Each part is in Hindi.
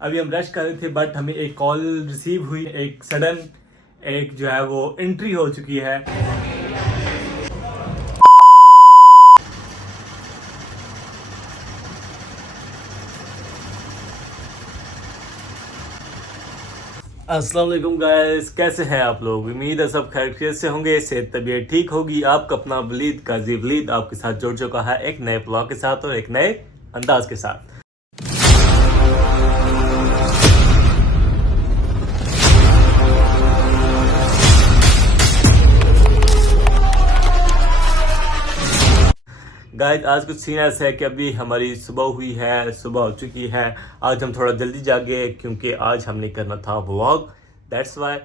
अभी हम रश कर रहे थे बट हमें एक कॉल रिसीव हुई, एक सडन एक जो है वो एंट्री हो चुकी है। अस्सलाम वालेकुम गाइस, कैसे हैं आप लोग? उम्मीद है सब खैरियत से होंगे, सेहत तबीयत ठीक होगी। आपका अपना वलीद काजी वलीद आपके साथ जुड़ चुका है एक नए ब्लॉग के साथ और एक नए अंदाज के साथ। गाइस आज कुछ सीन ऐसा है कि अभी हमारी सुबह हुई है, सुबह हो चुकी है। आज हम थोड़ा जल्दी जागे क्योंकि आज हमने करना था व्लॉग, दैट्स वाई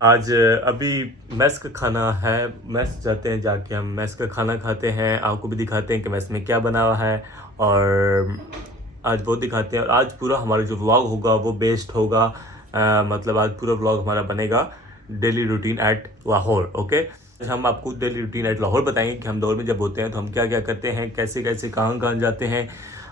आज अभी मेस का खाना है। मेस जाते हैं, जाके हम मेस का खाना खाते हैं, आपको भी दिखाते हैं कि मेस में क्या बना हुआ है और आज वो दिखाते हैं। और आज पूरा हमारा जो व्लॉग होगा वो बेस्ड होगा, मतलब आज पूरा व्लॉग हमारा बनेगा daily routine at Lahore. Okay, हम आपको डेली रूटीन एट लाहौर बताएंगे कि हम दौर में जब होते हैं तो हम क्या क्या करते हैं, कैसे कैसे कहाँ कहाँ जाते हैं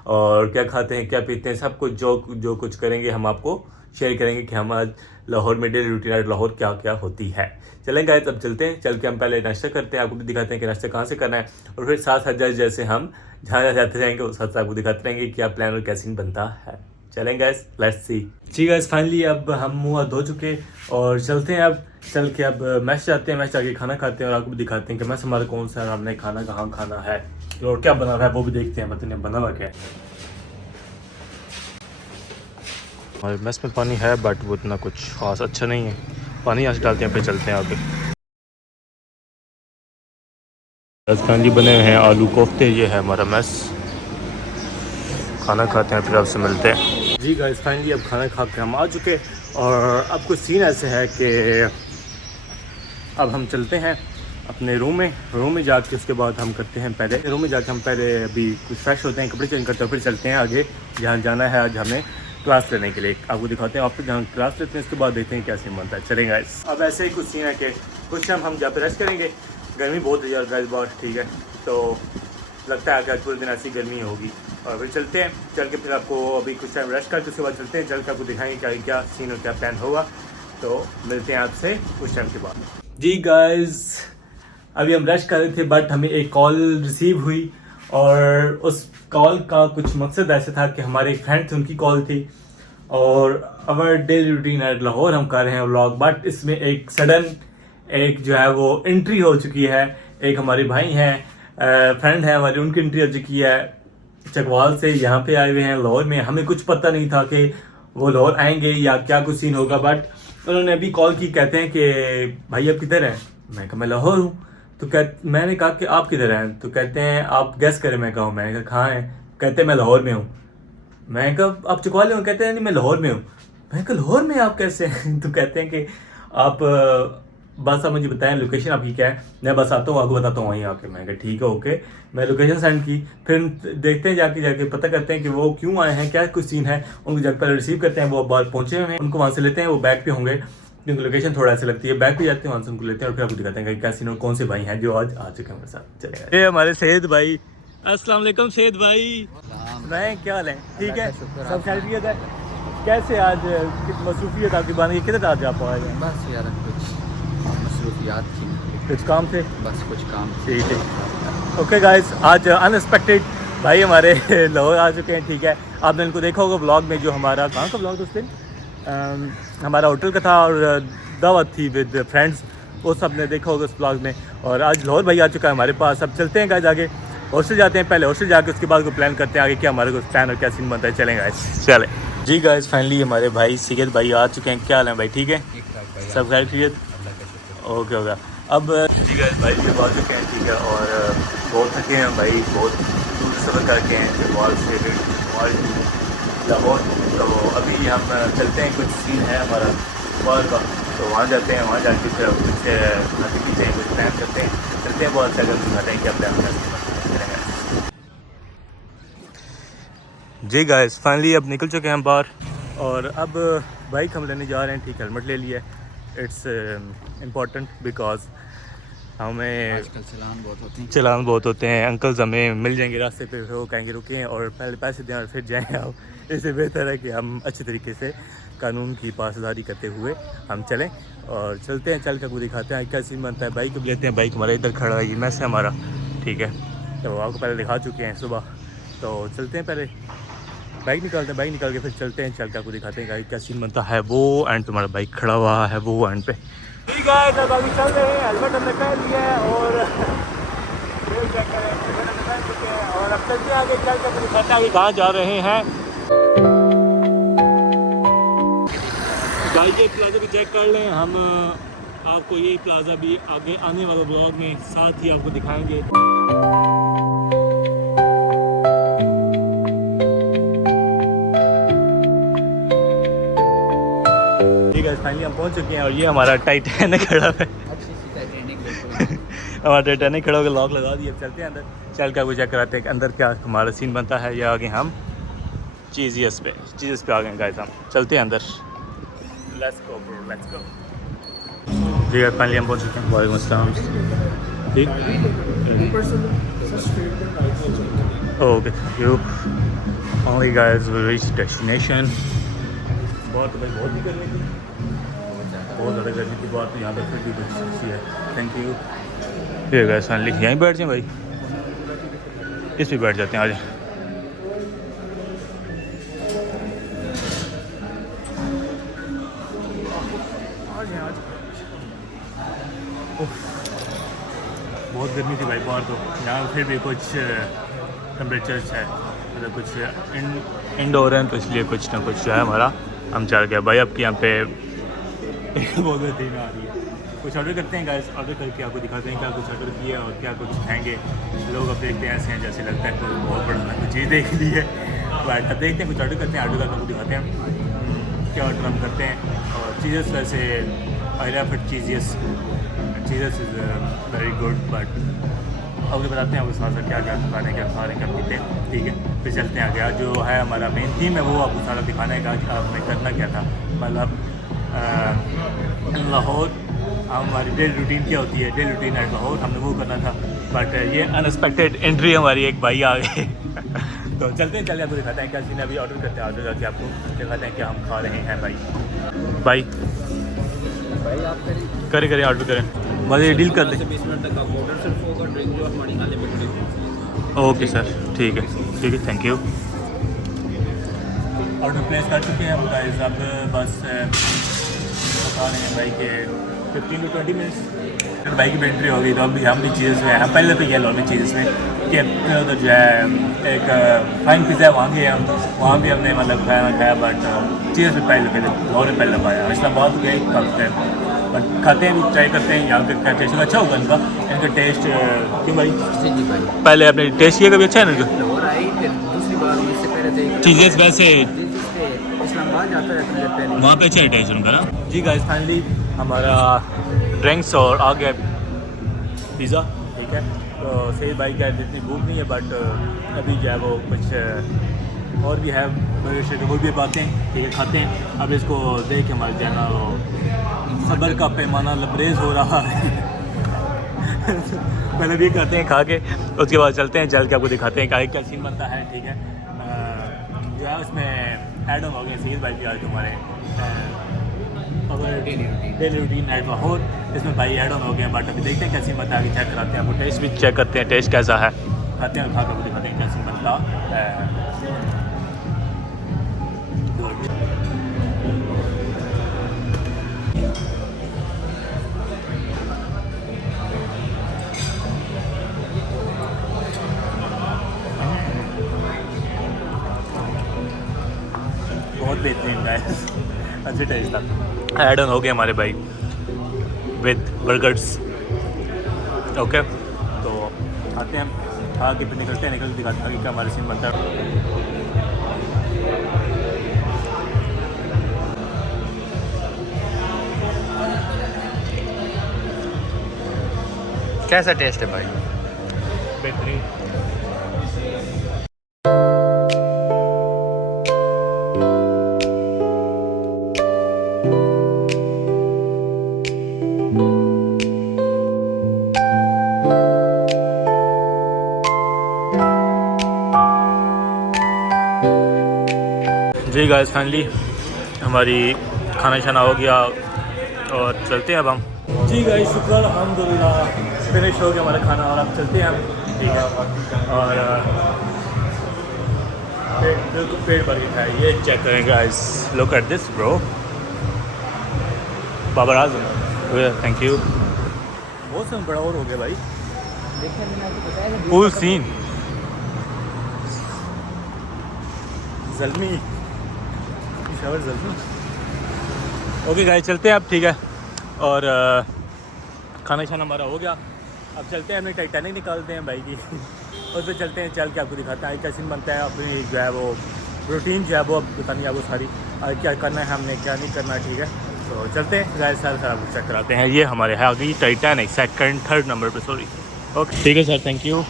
और क्या खाते हैं, क्या पीते हैं, सब कुछ जो कुछ करेंगे हम आपको शेयर करेंगे कि हम आज लाहौर में डेली रूटीन एट लाहौर क्या क्या होती है। चलें गाइस, अब चलते हैं। चल के हम पहले नाश्ता करते हैं, आपको भी दिखाते हैं कि नाश्ता कहाँ से करना है और फिर साथ साथ जैसे हम जहाँ जाते जाएंगे उस साथ आपको दिखाते रहेंगे क्या प्लान और क्या सीन बनता है। चलें गाइस, लेट्स सी। जी गाइस, फाइनली अब हम मुँह हाथ धो चुके और चलते हैं। अब चल के अब मैच जाते हैं, मैच जाके खाना खाते हैं और आपको भी दिखाते हैं कि मैच हमारा कौन सा है, हमने खाना कहाँ खाना है और क्या बना रहा है वो भी देखते हैं। मतलब बना हुआ क्या है हमारे मैस में। पानी है बट वो इतना कुछ खास अच्छा नहीं है। पानी यहाँ से डालते हैं फिर चलते हैं आगे। फाइनली बने हुए हैं आलू कोफ्ते, ये है हमारा मैस। खाना खाते हैं फिर आपसे मिलते हैं। जी गाइस, फाइनली अब खाना खा के हम आ चुके और अब कुछ सीन ऐसे है कि अब हम चलते हैं अपने रूम में जाके उसके बाद हम करते हैं पहले रूम में जाके हम पहले अभी कुछ फ्रेश होते हैं, कपड़े चेंज करते हैं, फिर चलते हैं आगे जहाँ जाना है। आज हमें क्लास लेने के लिए आपको दिखाते हैं, आपको जहाँ क्लास लेते हैं उसके बाद देखते हैं क्या सीन बनता है। चलेंगे गाइस, अब ऐसे ही कुछ सीन है कि कुछ टाइम हम जहाँ पे रेस्ट करेंगे। गर्मी बहुत है यार गाइस, बहुत ठीक है, तो लगता है कि आज पूरे दिन ऐसी गर्मी होगी और फिर चलते हैं। चल के फिर आपको अभी कुछ टाइम रेस्ट करके उसके बाद चलते हैं, चल के आपको दिखाएंगे क्या क्या सीन और क्या प्लान होगा। तो मिलते हैं आपसे कुछ टाइम के बाद। जी गाइस, अभी हम रश कर रहे थे बट हमें एक कॉल रिसीव हुई और उस कॉल का कुछ मकसद ऐसा था कि हमारे फ्रेंड थे, उनकी कॉल थी और our daily routine at Lahore हम कर रहे हैं व्लॉग। बट इसमें एक सडन एक जो है वो एंट्री हो चुकी है। एक हमारे भाई हैं, फ्रेंड हैं हमारे, उनकी एंट्री हो चुकी है चकवाल से, यहाँ पे आए हुए हैं लाहौर में। हमें कुछ पता नहीं था कि वो लाहौर आएंगे या क्या कुछ सीन होगा, बट उन्होंने अभी कॉल की, कहते हैं कि भाई आप किधर हैं? मैं कहा मैं लाहौर हूँ। तो मैंने कहा कि आप किधर हैं? तो कहते हैं आप गैस करें। मैं कहा मैं कहाँ हैं? कहते हैं मैं लाहौर में हूँ। मैं कहा आप चकवाले हो? कहते हैं नहीं मैं लाहौर में हूँ। मैं कहा लाहौर में आप कैसे हैं? तो कहते हैं कि आप बस आप मुझे बताएं लोकेशन आपकी क्या है, मैं बस आता हूँ आपको बताता हूँ वहीं आके। मैं कहा ठीक है ओके। मैं लोकेशन सेंड की, फिर देखते हैं जाके पता करते हैं कि वो क्यों आए हैं, क्या कुछ सीन है। उनको जाकर पहले रिसीव करते हैं, वो बाहर पहुँचे हुए हैं, उनको वहाँ से लेते हैं, वो बैग पे होंगे क्योंकि लोकेशन थोड़ा ऐसे लगती है। बैग पे जाते हैं, वहाँ से उनको लेते हैं और फिर आपको दिखाते हैं कि क्या सीन और कौन से भाई हैं जो आज आ चुके हैं हमारे साथ। चलेगा ये हमारे सैयद भाई। अस्सलाम वालेकुम सैयद भाई। मैं क्या हाल है? ठीक है, सब खैरियत है? कैसे आज मसरूफियत आपकी बन किधर आज आप आए? बस यार कुछ मसरूफियात थी, कुछ काम थे, बस कुछ काम। ठीक है ओके गाइस, आज अनएक्सपेक्टेड भाई हमारे लाहौर आ चुके हैं। ठीक है, आपने इनको देखा होगा ब्लॉग में, जो हमारा कहाँ का ब्लॉग उस दिन हमारा होटल का था और दावत थी विद फ्रेंड्स, वो सब ने देखा होगा उस ब्लॉग में। और आज लाहौर भाई आ चुका है हमारे पास। अब चलते हैं गाइस आगे, हॉस्टल जाते हैं, पहले हॉस्टल जाके उसके बाद को प्लान करते हैं आगे क्या हमारे को प्लान और क्या सीन बनता है। चलेंगे गाइस, चले। जी गाइस, फाइनली हमारे भाई सैयद भाई आ चुके हैं। क्या हाल है भाई? ठीक है, सब खैरियत? ओके होगा। अब जी गाइस, भाई जब आ चुके हैं, ठीक है, और बहुत थके हैं भाई, बहुत दूर सफ़र करके हैं चकवाल से लाहौर। तो अभी हम चलते हैं, कुछ सीन है हमारा चकवाल का, तो वहाँ जाते हैं, वहाँ जाके फिर कुछ खाते पीते हैं, कुछ प्लान करते हैं, चलते हैं। बहुत से अगर दिखाते हैं क्या प्लान करते हैं। जी गाइस, फाइनली अब निकल चुके हैं हम बाहर और अब बाइक हम लेने जा रहे हैं। ठीक, हेलमेट ले लिया। इट्स इम्पॉर्टेंट बिकॉज हमें आजकल चलान बहुत होते हैं। अंकल्स हमें मिल जाएंगे रास्ते पे, वो कहेंगे रुके और पहले पैसे दें और फिर जाएँ आप। इससे बेहतर है कि हम अच्छे तरीके से कानून की पासदारी करते हुए हम चलें और चलते हैं। चल कर आपको दिखाते हैं क्या सीन बनता है। बाइक को लेते हैं, बाइक हमारा इधर खड़ा है, ये मैस है हमारा, ठीक है। तो आपको पहले दिखा चुके हैं सुबह, तो चलते हैं पहले बाइक निकालते हैं, बाइक निकाल के फिर चलते हैं। चल के आपको दिखाते हैं क्या सीन बनता है। वो एंड तुम्हारा बाइक खड़ा हुआ है वो एंड पे, ठीक है। तब अभी चल रहे हैं, हेलमेट हमने पहन लिया है और और अब चलते आगे, चल के दिखाते हैं आगे कहाँ जा रहे हैं। गाइस ये प्लाजा भी चेक कर लें, हम आपको यही प्लाजा भी आगे आने वाले ब्लॉग में साथ ही आपको दिखाएंगे। ठीक है, फाइनली हम पहुंच चुके हैं और ये हमारा टाइटैनिक खड़ा है। हमारा टाइटैनिक खड़ा होकर लॉक लगा दिया। चलते हैं अंदर, चल कर वो चेक कराते हैं कि अंदर क्या हमारा सीन बनता है। या आगे हम चीज़ पे आ गए गाइस, हम चलते हैं अंदर। Let's go bro, let's go. जी यार फाइनली हम पहुंच चुके हैं। वालेकुम अस्सलाम। ठीक, okay, thank you. Only guys we reach destination. बहुत ही गर्मी थी, बहुत ज़्यादा गर्मी थी बात, तो यहाँ पर फिर भी कुछ अच्छी है। Thank you. ये गाइस फाइनली यहीं बैठ जाएं भाई, इस पे बैठ जाते हैं। आज बहुत गर्मी थी भाई बाहर, तो यहाँ फिर भी कुछ टेम्परेचर है, मतलब कुछ इंडोर है, तो इसलिए कुछ ना कुछ जो है हमारा हम चल गया भाई। अब यहाँ पे बहुत दिन आ रही है। कुछ ऑर्डर करते हैं गाइस, ऑर्डर करके आपको दिखाते हैं क्या कुछ ऑर्डर किया और क्या कुछ खाएंगे। लोग अब देखते हैं ऐसे हैं जैसे लगता है कोई बहुत बड़ा कुछ चीज़ देख ली है, बट अब देखते हैं कुछ ऑर्डर करते हैं, ऑर्डर करके आपको दिखाते हैं क्या ऑर्डर हम करते हैं। और चीज़ेस वैसे आई लव इट, चीज़ेस इज़ वेरी गुड, बट आपको बताते हैं उस साथ क्या क्या खा रहे हैं, क्या खा रहे हैं, क्या पीते हैं, ठीक है। फिर चलते हैं आगे। जो है हमारा मेन थीम है वो आपको सारा दिखाने का कि आपने करना क्या था। मतलब लाहौर हमारी डेली रूटीन क्या होती है, डेली रूटीन एट लाहौर हमने वो करना था, बट ये अनएक्सपेक्टेड एंट्री हमारी एक भाई आ गए। तो चलते हैं, आपको दिखाते हैं क्या सीन है। अभी ऑर्डर करते हैं, ऑर्डर करके आपको दिखाते हैं क्या हम खा रहे हैं। भाई आप करें ऑर्डर करें, बस ये डील कर लें। 20 मिनट तक आपको ऑर्डर सिर्फ होगा, ड्रिंक जो हमारी अनलिमिटेड। ओके सर, ठीक है, थैंक यू। ऑर्डर प्लेस कर चुके हैं हम गाइस, अब बस बता रहे हैं भाई के 15 to 20 मिनट्स फिर बाइक की बैटरी हो गई। तो अभी हम भी चीज़ में हम पहले तो ये लो चीज़ में कि उधर जो है एक फाइन पिज़्ज़ा वहाँ गए हम, वहाँ भी हमने मतलब खाया, बट चीज़ में पहले खाया। इस्लामाबाद गए काफ़ी टाइम, बट खाते हैं भी, ट्राई करते हैं यहाँ का टेस्ट अच्छा होगा इनका टेस्ट। क्यों भाई? जी भाई, पहले आपने टेस्ट किया कभी? अच्छा है इनका लाहौर आई, फिर दूसरी बार इससे पहले चीज़ें वैसे इस्लामाबाद जाता रहता है, वहाँ पे अच्छा है टेस्ट उनका ना। जी गाइस फाइनली हमारा ड्रिंक्स और आ गया पिज़्ज़ा, ठीक है। तो सही भाई क्या इतनी भूख नहीं है, बट अभी जो है वो कुछ और भी है वो भी बातें, ठीक है, खाते हैं। अब इसको देख के हमारे जो है ना वो सब्र का पैमाना लबरेज हो रहा है। पहले भी करते हैं खा के, उसके बाद चलते हैं, चल के आपको दिखाते हैं क्या सीन बनता है, ठीक है। जो है उसमें ऐड ऑन हो गए सीज भाई भी आज तुम्हारे डेली रूटीन एट लाहौर, इसमें भाई ऐड ऑन हो गए हैं। बट अभी देखते हैं कैसी बनता है, आगे चेक कराते हैं, आपको टेस्ट भी चेक करते हैं टेस्ट कैसा है, खाते हैं, खा कर दिखाते हैं कैसी बनता है। बहुत बेहतरीन गाइस, अच्छे टेस्ट था। ऐड ऑन हो गए हमारे भाई विद बर्गर्स, ओके। तो आते हैं, खा के फिर निकलते हैं, दिखाते हैं क्या हमारे सीन बनता है। कैसा टेस्ट है भाई? बेहतरीन। गाइस फाइनली हमारी खाना शाना हो गया और चलते हैं अब हम। जी गाइस शुक्र अल्हम्दुलिल्लाह फिनिश हो गया हमारा खाना और अब चलते हैं हम, ठीक है। और बिल्कुल पेट भर के खाए, ये चेक करें guys, look at this bro. Babar Azam, thank you. बहुत समय बड़ा और हो गया भाई, फुल सीन जल्मी शावर जल्मी। ओके गाइस चलते हैं अब, ठीक है। और खाना शाना हमारा हो गया, अब चलते हैं, हमें टाइटैनिक निकालते हैं भाई की उस पर चलते हैं, चल के आपको दिखाते हैं क्या सीन बनता है। अपनी जो है वो रूटीन जो है वो अब बतानी है, वो सारी क्या करना है हमने क्या नहीं करना, ठीक है। तो चलते हैं गाइस, सर आपको चेक कराते हैं। ये हमारे है अगली टाइटैनिक 2nd 3rd नंबर पे, सॉरी। ओके ठीक है सर, थैंक यू।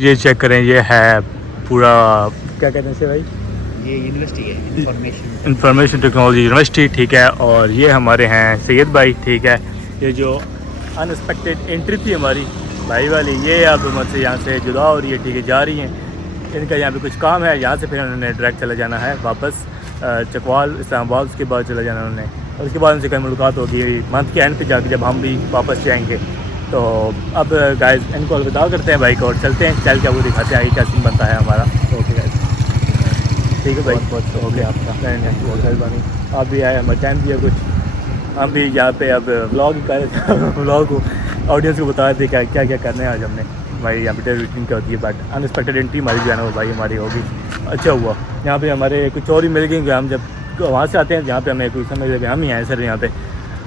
ये चेक करें, ये है पूरा क्या कहते हैं इसे भाई, ये यूनिवर्सिटी है, इंफॉर्मेशन टेक्नोलॉजी यूनिवर्सिटी, ठीक है। और ये हमारे हैं सैयद भाई, ठीक है। ये जो अनएक्सपेक्टेड एंट्री थी हमारी भाई वाली, ये अब मुझसे यहाँ से जुदा हो रही है, ठीक है, जा रही हैं। इनका यहाँ पे कुछ काम है, यहाँ से फिर उन्होंने डायरेक्ट चला जाना है वापस चकवाल इस्लामाबाद, उसके बाद चला जाना उन्होंने, और उसके बाद उनसे कई मुलाकात होगी मंथ के एंड पे जाके जब हम भी वापस जाएंगे। तो अब गाइस इनको अलविदा करते हैं भाई को और चलते हैं, चल के वो दिखाते हैं आगे क्या सीन बनता है हमारा। ओके गाइस, ठीक है भाई, बहुत हो गया आपका, बहुत मेहरबानी। आप भी आए, हमारा टाइम दिया कुछ, हम भी यहाँ पे अब व्लॉग कर व्लॉग को ऑडियंस को बता देते क्या क्या क्या करना है आज हमने भाई। यहाँ पे रूटीन क्या होती है, बट अनएक्सपेक्टेड एंट्री हमारी जो है ना वो भाई हमारी होगी। अच्छा हुआ यहाँ पे हमारे कुछ और ही मिल गए, हम जब वहाँ से आते हैं यहाँ पे हमें कोई समझ लगे हम ही आए सर यहाँ पे,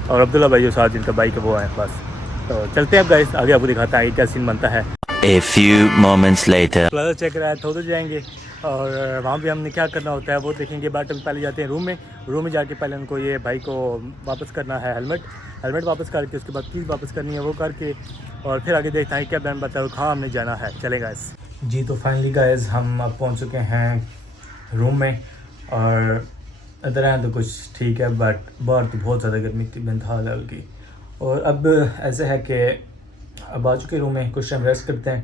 और अब्दुल्ला भाई जो साथ जिनका बाइक है वो है बस। तो चलते हैं अब गाइस, आगे आपको दिखाता है क्या सीन बनता है। A few moments later. Plaza check रहा है तो उधर जाएंगे और वहाँ भी हमने क्या करना होता है वो देखेंगे। बट हम पहले जाते हैं रूम में जाके पहले उनको ये भाई को वापस करना है हेलमेट वापस करके, उसके बाद कीज़ वापस करनी है वो करके, और फिर आगे देखते हैं क्या प्लान बनता है, कहाँ हमने जाना है। चले गाइस जी, तो फाइनली गाइस हम अब पहुँच चुके हैं रूम में, और इधर हैं तो कुछ ठीक है, बट बाहर तो बहुत ज़्यादा गर्मी थी बेंतहा लेवल की। और अब ऐसे है कि अब आ चुके रूम में, कुछ टाइम रेस्ट करते हैं।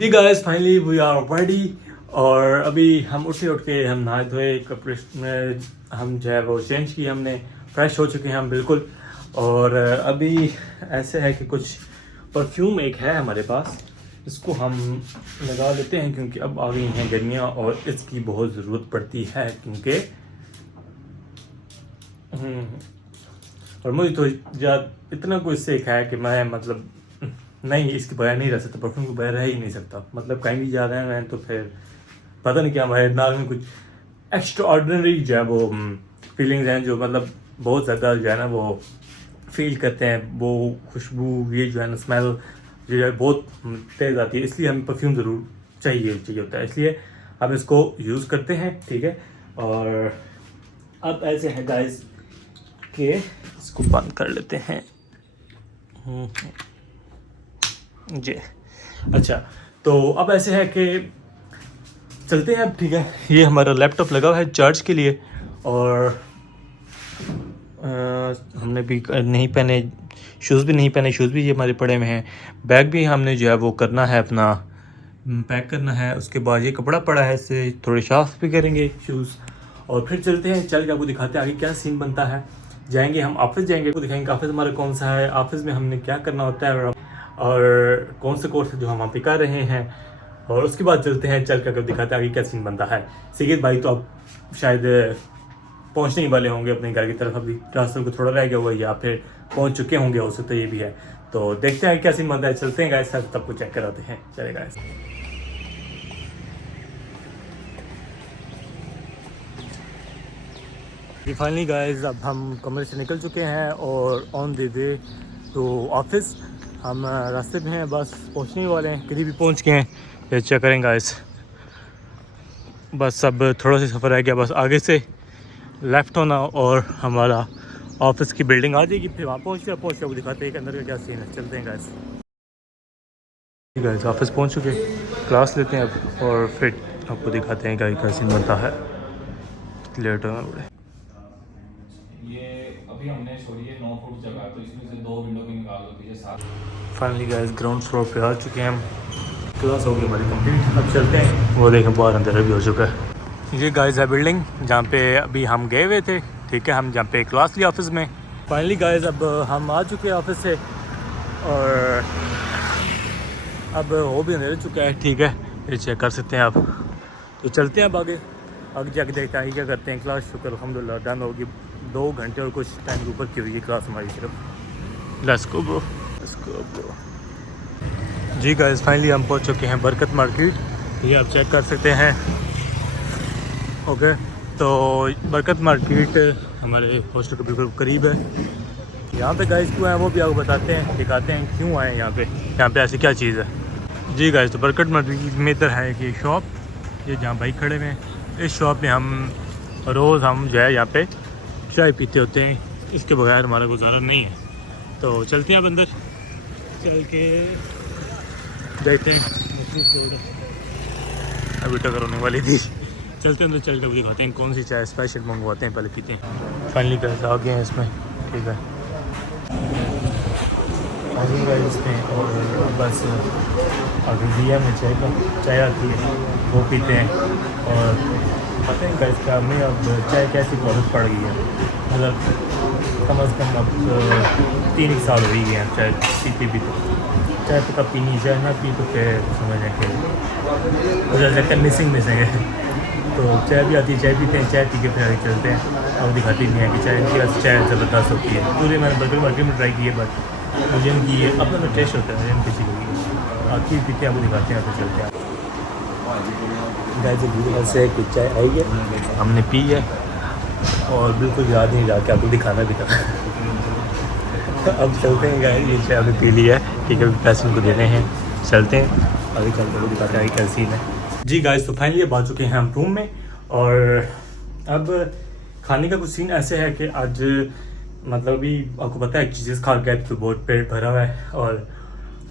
जी guys finally we are ready, और अभी हम उठ के हम नहाए धोए, कपड़े में हम जो है वो चेंज किए, हमने फ्रेश हो चुके हैं हम बिल्कुल। और अभी ऐसे है कि कुछ परफ्यूम एक है हमारे पास, इसको हम लगा लेते हैं क्योंकि अब आ गई हैं गर्मियाँ और इसकी बहुत ज़रूरत पड़ती है, क्योंकि और मुझे तो इतना कुछ सीखा है कि मैं मतलब नहीं इसके बगैर नहीं रह सकता, परफ्यूम के बगैर रह ही नहीं सकता। मतलब कहीं भी जा रहे हैं तो फिर पता नहीं क्या हमारे दिमाग में कुछ एक्स्ट्रा ऑर्डिनरी जो है वो फीलिंग्स हैं, जो मतलब बहुत ज़्यादा जो है ना वो फील करते हैं, वो खुशबू ये जो है ना स्मेल जो है बहुत तेज़ आती है, इसलिए हमें परफ्यूम ज़रूर चाहिए होता है, इसलिए हम इसको यूज़ करते हैं, ठीक है। और अब ऐसे है गाइस कि इसको बंद कर लेते हैं जी। अच्छा तो अब ऐसे है कि चलते हैं अब, ठीक है। ये हमारा लैपटॉप लगा हुआ है चार्ज के लिए, और हमने भी नहीं पहने शूज़ भी नहीं पहने, शूज़ भी ये हमारे पड़े हुए हैं, बैग भी हमने जो है वो करना है अपना पैक करना है। उसके बाद ये कपड़ा पड़ा है, इससे थोड़े साफ भी करेंगे शूज़, और फिर चलते हैं, चल के आपको दिखाते हैं आगे क्या सीन बनता है। जाएंगे हम ऑफिस, जाएंगे आपको दिखाएंगे ऑफिस हमारा कौन सा है, ऑफिस में हमने क्या करना होता है और कौन से कोर्स जो हम वहाँ पे कर रहे हैं, और उसके बाद चलते हैं, चल कर दिखाते हैं आगे क्या सीन बनता है। सैयद भाई तो अब शायद पहुँचने ही वाले होंगे अपने घर की तरफ, अभी रास्ते को थोड़ा रह गया हुआ है या फिर पहुँच चुके होंगे, हो सकता है ये भी है। तो देखते हैं क्या सीन बनता है, चलते हैं गाइस साथ, तब को चेक कराते हैं, चले गाइस। जी फाइनली गाइस अब हम कमरे से निकल चुके हैं और on the way to office, हम रास्ते में हैं, बस पहुंचने ही वाले हैं, करीब भी पहुंच गए हैं। ये चेक करें गाइस, बस अब थोड़ा सा सफ़र रह गया, बस आगे से लेफ़्ट होना और हमारा ऑफिस की बिल्डिंग आ जाएगी, फिर वहाँ पहुँच के वो दिखाते हैं कि अंदर का क्या सीन है। चलते हैं गाइस। गाइस ऑफिस पहुँच चुके, क्लास लेते हैं अब और फिर आपको दिखाते हैं क्या सीन बनता है। लेट हो बड़े। ये अभी हमने छोड़ी है 9 फुट जगह, तो इसमें से 2 विंडो भी निकाल दो पीछे 7। फाइनली गाइस ग्राउंड फ्लोर पे आ चुके हैं हम। क्लास हो गई हमारी कंप्लीट। अब चलते हैं, वो देखें बाहर अंधेरा भी हो चुका है। ये गाइस है बिल्डिंग जहाँ पे अभी हम गए हुए थे, ठीक है, हम जहाँ पे क्लास लिया ऑफिस में। फाइनली गाइस अब हम आ चुके हैं ऑफिस से और अब हो भी अंधेरा चुका है, ठीक है, ये चेक कर सकते हैं आप। तो चलते हैं अब आगे जाके देखते हैं क्या करते हैं। क्लास शुक्र अल्हम्दुलिल्लाह डन होगी, 2 घंटे और कुछ टाइम के ऊपर की हुई है क्लास हमारी सिर्फ। Let's go bro, let's go bro. जी गाइस फाइनली हम पहुंच चुके हैं बरकत मार्केट, ये आप चेक कर सकते हैं। ओके, तो बरकत मार्केट हमारे हॉस्टल के बिल्कुल करीब है। यहाँ पे गाइस क्यों आए वो भी आपको बताते हैं, दिखाते हैं क्यों आए यहाँ पे ऐसी क्या चीज़ है। जी गाइस, तो बरकत मार्केट में इधर है कि शॉप, ये जहाँ बाइक खड़े हुए हैं, इस शॉप में हम रोज़ हम जो है यहाँ पे चाय पीते होते हैं, इसके बगैर हमारा गुजारा नहीं है। तो चलते हैं अब अंदर, चल के देखते हैं। अभी टक्कर होने वाली थी, चलते हैं अंदर, चल के दिखाते हैं कौन सी चाय स्पेशल मंगवाते हैं, पहले पीते हैं। फाइनली कैसे आ गए हैं इसमें, ठीक है, फाइनली गए इसमें और बस अभी दिया में चाय आती है वो पीते हैं। और पता नहीं गाइस का हमें अब चाय कैसी आदत पड़ गई है, मतलब कम अज़ कम अब 3 साल हो ही गए हैं चाय पीते पीते। चाय तो कब पीनी, चाय ना पी तो फिर समझ के जैसे मिसिंग है। तो चाय भी आती है, चाय पीते हैं, चाय पी के फिर आगे चलते हैं। अब दिखाती नहीं है कि चाय ज़बरदस्त होती है। पूरे मैंने बर्गर मार्केट में ट्राई की है, बट मुझे इनकी ये अपना टेस्ट होता है, मुझे किसी को आती पीते हैं, आपको दिखाते हैं, फिर चलते हैं। गाइस से कुछ चाय आई है, हमने पी है और बिल्कुल याद नहीं रहा कि आपको दिखाना भी था। अब चलते हैं गाइस, ये चाय हमने पी ली है, ठीक है, पैसे उनको देने हैं, चलते हैं आगे चलते हुए दिखाते हैं क्या सीन है। जी गाइस, तो फाइनली अब आ चुके हैं हम रूम में और अब खाने का कुछ सीन ऐसे है कि आज मतलब अभी आपको पता है चीज़ें खा गए तो बहुत पेट भरा हुआ है। और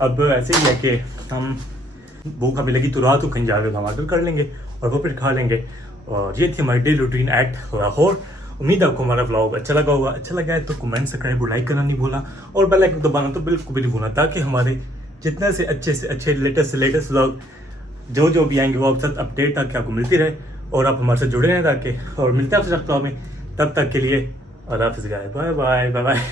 अब ऐसे ही है कि हम भूख हमें लगी तो रात को कहीं जाकर हम ऑर्डर कर लेंगे और वो फिर खा लेंगे। और ये थी हमारी डेली रूटीन एट लाहौर। उम्मीद है आपको हमारा व्लॉग अच्छा लगा होगा। अच्छा लगा है तो कमेंट सब्सक्राइब और लाइक करना नहीं भूलना और बेल आइकन दबाना तो बिल्कुल भी नहीं भूलना, ताकि हमारे जितने से अच्छे लेटेस्ट व्लॉग जो भी आएंगे वो आप साथ अपडेट ताकि आपको मिलती रहे और आप हमारे साथ जुड़े रहें ताकि। और मिलते हैं आपसे व्लॉग में, तब तक के लिए अल्लाह हाफ़िज़ guys, bye bye bye bye.